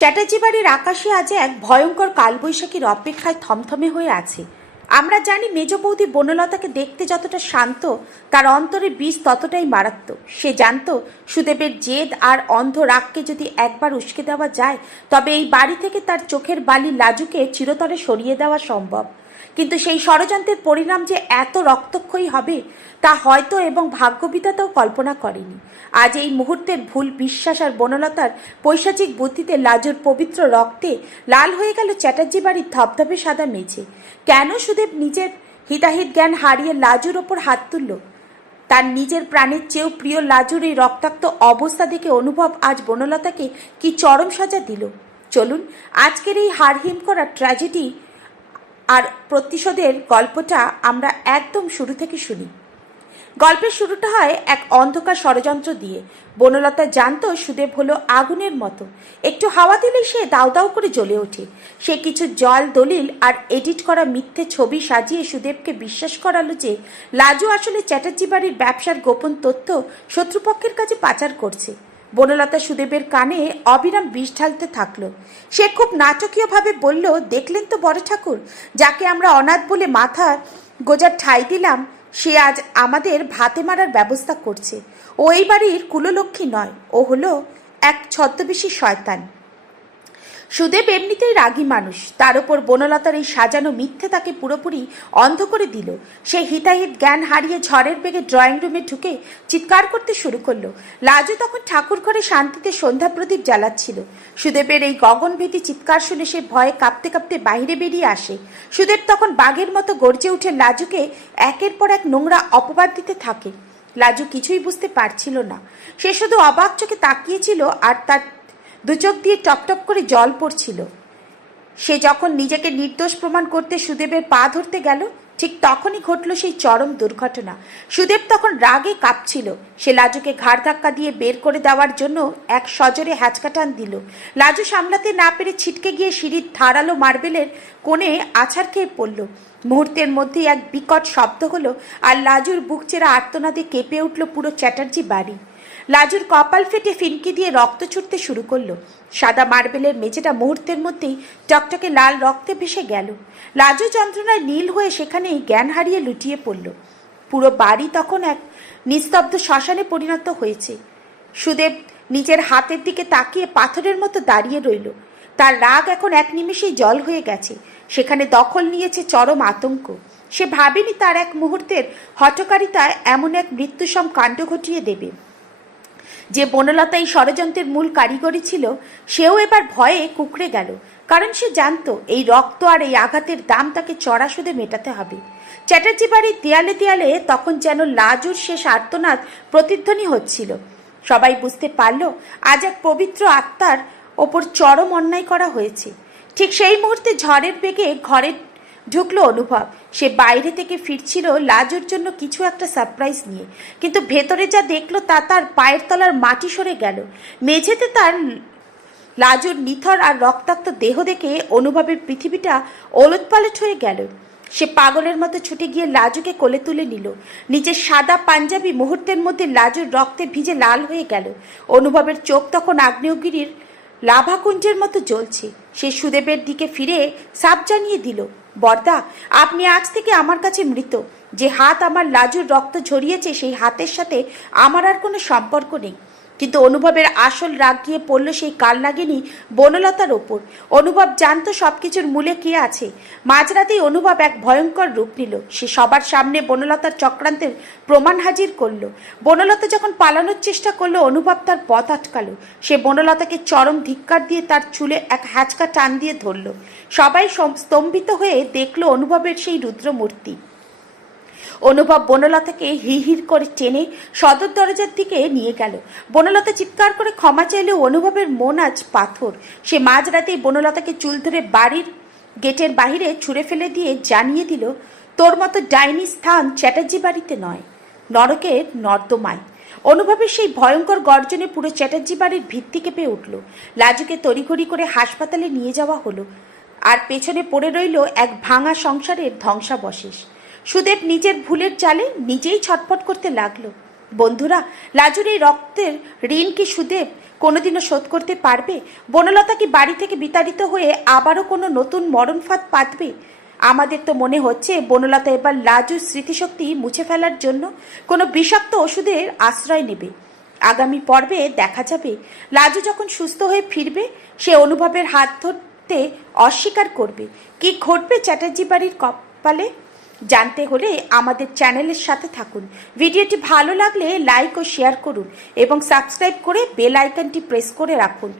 চ্যাটার্জি বাড়ির আকাশে আজ এক ভয়ঙ্কর কালবৈশাখীর অপেক্ষায় থমথমে হয়ে আছে। আমরা জানি মেজ বৌদি বনলতাকে দেখতে যতটা শান্ত, তার অন্তরে বিষ ততটাই মারাত্মক। সে জানত সুদেবের জেদ আর অন্ধ রাগকে যদি একবার উস্কে দেওয়া যায়, তবে এই বাড়ি থেকে তার চোখের বালি লাজুকে চিরতরে সরিয়ে দেওয়া সম্ভব। কিন্তু সেই ষড়যন্ত্রের পরিণাম যে এত রক্তক্ষয়ী হবে তা হয়তো এবং ভাগ্যবিধাতাও কল্পনা করেনি। আজ এই মুহূর্তের ভুল বিশ্বাস আর বনলতার পৈশাচিক বুদ্ধিতে লাজুর পবিত্র রক্তে লাল হয়ে গেল চ্যাটার্জি বাড়ির ধবধবে সাদা মেঝে। কেন সুদেব নিজের হিতাহিত জ্ঞান হারিয়ে লাজুর ওপর হাত তুলল? তার নিজের প্রাণের চেয়েও প্রিয় লাজুর এই রক্তাক্ত অবস্থা দেখে অনুভব আজ বনলতাকে কি চরম সাজা দিল। চলুন আজকের এই হারহিম করা ট্র্যাজেডি আর প্রতিশোধের গল্পটা আমরা একদম শুরু থেকে শুনি। গল্পের শুরুটা হয় এক অন্ধকার ষড়যন্ত্র দিয়ে। বনলতা জানত সুদেব হলো আগুনের মতো, একটু হাওয়া দিলেই সে দাউ দাউ করে জ্বলে ওঠে। সে কিছু জল দলিল আর এডিট করা মিথ্যে ছবি সাজিয়ে সুদেবকে বিশ্বাস করালো যে লাজু আসলে চ্যাটার্জি বাড়ির ব্যবসার গোপন তথ্য শত্রুপক্ষের কাছে পাচার করছে। বনলতা সুদেবের কানে অবিরাম বিষ ঢালতে থাকলো। সে খুব নাটকীয়ভাবে বলল, দেখলেন তো বড় ঠাকুর, যাকে আমরা অনাথ বলে মাথা গোজার ঠাঁই দিলাম, সে আজ আমাদের ভাতে মারার ব্যবস্থা করছে। ও এই বাড়ির কুললক্ষ্মী নয়, ও হলো এক ছদ্মবেশী শয়তান। সুদেব এমনিতেই রাগী মানুষ, তার উপর বনলতার এই সাজানো মিথ্যে তাকে পুরোপুরি অন্ধ করে দিল। সে হিতাহিত জ্ঞান হারিয়ে ঝড়ের বেগে ড্রয়িং রুমে ঢুকে চিৎকার করতে শুরু করলো। লাজু তখন ঠাকুর ঘরে শান্তিতে সন্ধ্যা প্রদীপ জ্বালাচ্ছিল। সুদেবের এই গগনভেদী চিৎকার শুনে সে ভয়ে কাঁপতে কাঁপতে বাইরে বেরিয়ে আসে। সুদেব তখন বাঘের মতো গর্জে উঠে লাজুকে একের পর এক নোংরা অপবাদ দিতে থাকে। লাজু কিছুই বুঝতে পারছিল না, সে শুধু অবাক চোখে তাকিয়েছিল আর তার দু চোখ দিয়ে টপটপ করে জল পড়ছিল। সে যখন নিজেকে নির্দোষ প্রমাণ করতে সুদেবের পা ধরতে গেল, ঠিক তখনই ঘটল সেই চরম দুর্ঘটনা। সুদেব তখন রাগে কাঁপছিল। সে লাজুকে ঘাড় ধাক্কা দিয়ে বের করে দেওয়ার জন্য এক সজোরে হ্যাচকা টান দিল। লাজু সামলাতে না পেরে ছিটকে গিয়ে সিঁড়ির ধারালো মার্বেলের কোণে আছাড় খেয়ে পড়ল। মুহূর্তের মধ্যেই এক বিকট শব্দ হলো আর লাজুর বুক চেরা আর্তনাদে কেঁপে উঠল পুরো চ্যাটার্জি বাড়ি। লাজুর কপাল ফেটে ফিনকি দিয়ে রক্ত ছুটতে শুরু করলো। সাদা মার্বেলের মেঝেটা মুহূর্তের মধ্যেই টকটকে লাল রক্তে ভেসে গেল। লাজু যন্ত্রণায় নীল হয়ে সেখানেই জ্ঞান হারিয়ে লুটিয়ে পড়ল। পুরো বাড়ি তখন এক নিস্তব্ধ শ্মশানে পরিণত হয়েছে। সুদেব নিজের হাতের দিকে তাকিয়ে পাথরের মতো দাঁড়িয়ে রইল। তার রাগ এখন এক নিমেষেই জল হয়ে গেছে। সেখানে দখল নিয়েছে চরম আতঙ্ক। সে ভাবেনি তার এক মুহূর্তের হঠকারিতায় এমন এক মৃত্যুসম কাণ্ড ঘটিয়ে দেবে। যে বনলতা এই ষড়যন্ত্রের মূল কারিগরি ছিল, সেও এবার ভয়ে কুঁকড়ে গেল, কারণ সে জানত এই রক্ত আর এই আঘাতের দাম তাকে চড়া সুদে মেটাতে হবে। চ্যাটার্জি বাড়ির দেয়ালে দেয়ালে তখন যেন লাজুর শেষ আর্তনাদ প্রতিধ্বনি হচ্ছিল। সবাই বুঝতে পারল আজ এক পবিত্র আত্মার ওপর চরম অন্যায় করা হয়েছে। ঠিক সেই মুহূর্তে ঝড়ের বেগে ঘরে ঢুকলো অনুভব। সে বাইরে থেকে ফিরছিল লাজুর জন্য কিছু একটা সারপ্রাইজ নিয়ে, কিন্তু ভেতরে যা দেখলো তা তার পায়ের তলার মাটি সরে গেল। মেঝেতে তার লাজুর নিথর আর রক্তাক্ত দেহ দেখে অনুভবের পৃথিবীটা ওলটপালট হয়ে গেল। সে পাগলের মতো ছুটে গিয়ে লাজুকে কোলে তুলে নিল। নিজের সাদা পাঞ্জাবি মুহূর্তের মধ্যে লাজুর রক্তে ভিজে লাল হয়ে গেল। অনুভবের চোখ তখন আগ্নেয়গিরির লাভাকুঞ্জের মতো জ্বলছে। সে সুদেবের দিকে ফিরে সাপ জানিয়ে দিল, বর্দা, আপনি আজ থেকে আমার কাছে মৃত। যে হাত আমার লাজুর রক্ত ঝরিয়েছে সেই হাতের সাথে আমার আর কোনো সম্পর্ক নেই। কিন্তু অনুভবের আসল রাগ গিয়ে পড়ল সেই কালনাগিনী বনলতার ওপর। অনুভব জানত সবকিছুর মূলে কে আছে। মাঝরাতেই অনুভব এক ভয়ঙ্কর রূপ নিল। সে সবার সামনে বনলতার চক্রান্তের প্রমাণ হাজির করলো। বনলতা যখন পালানোর চেষ্টা করলো, অনুভব তার পথ আটকালো। সে বনলতাকে চরম ধিক্কার দিয়ে তার চুলে এক হ্যাচকা টান দিয়ে ধরল। সবাই স্তম্ভিত হয়ে দেখলো অনুভবের সেই রুদ্রমূর্তি। অনুভব বনলতাকে হিড় করে টেনে সদর দরজার দিকে নিয়ে গেল। বনলতা চিৎকার করে ক্ষমা চাইলেও অনুভবের মন আজ পাথর। সে মাঝরাতেই বনলতাকে চুল ধরে বাড়ির গেটের বাহিরে ছুঁড়ে ফেলে দিয়ে জানিয়ে দিল, তোর মতো ডাইনি স্থান চ্যাটার্জি বাড়িতে নয়, নরকের নর্দমায়। অনুভবের সেই ভয়ঙ্কর গর্জনে পুরো চ্যাটার্জি বাড়ির ভিত্তি কেঁপে উঠল। লাজুকে তড়িঘড়ি করে হাসপাতালে নিয়ে যাওয়া হলো, আর পেছনে পড়ে রইল এক ভাঙা সংসারের ধ্বংসাবশেষ। সুদেব নিজের ভুলের জালে নিজেই ছটফট করতে লাগলো। বন্ধুরা, লাজুর এই রক্তের ঋণ কি সুদেব কোনোদিনও শোধ করতে পারবে? বনলতা কি বাড়ি থেকে বিতাড়িত হয়ে আবারও কোনো নতুন মরণ ফাঁদ পাতবে? আমাদের তো মনে হচ্ছে বনলতা এবার লাজুর স্মৃতিশক্তি মুছে ফেলার জন্য কোনো বিষাক্ত ওষুধের আশ্রয় নেবে। আগামী পর্বে দেখা যাবে লাজু যখন সুস্থ হয়ে ফিরবে সে অনুভবের হাত ধরতে অস্বীকার করবে। কি ঘটবে চ্যাটার্জি বাড়ির কপালে? জানতে হলে আমাদের চ্যানেলের সাথে থাকুন। ভিডিওটি ভালো লাগলে লাইক ও শেয়ার করুন এবং সাবস্ক্রাইব করে বেল আইকনটি প্রেস করে রাখুন।